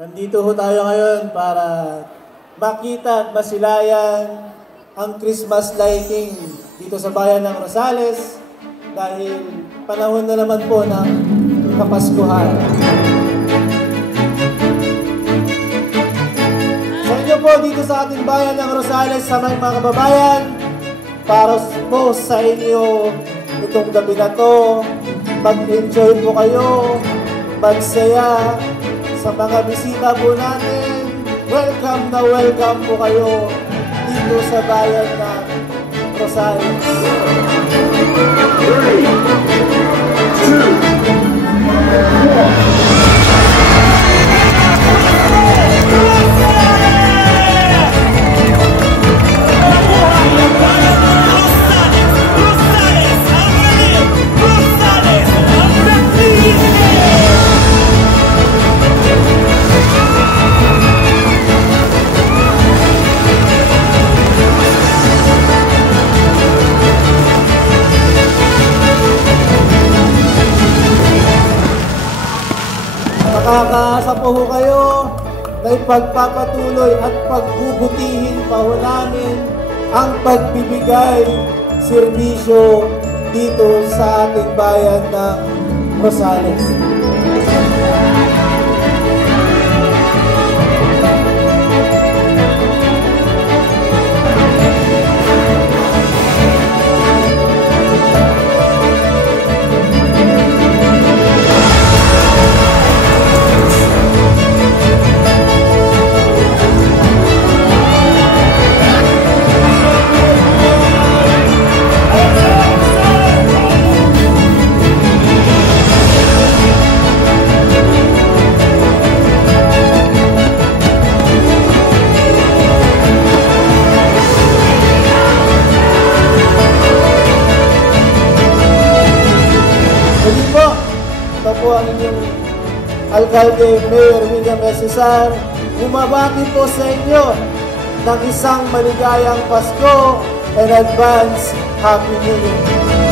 Nandito ho tayo ngayon para makita at masilayan ang Christmas lighting dito sa bayan ng Rosales dahil panahon na naman po ng Kapaskuhan. Sa inyo po dito sa ating bayan ng Rosales, sa mga kababayan, para po sa inyo itong gabi na to, mag-enjoy po kayo, magsaya. Sa mga bisita po natin, welcome na welcome po kayo dito sa bayan ng Rosales. 3, 2, 1. Nakakaasa po ho kayo na ipagpapatuloy at pagbubutihin pa ho namin ang pagbibigay serbisyo dito sa ating bayan ng Rosales. Ito po ang inyong Alcalde Mayor William S. Cesar, bumabati po sa inyo ng isang maligayang Pasko and advance Happy New Year.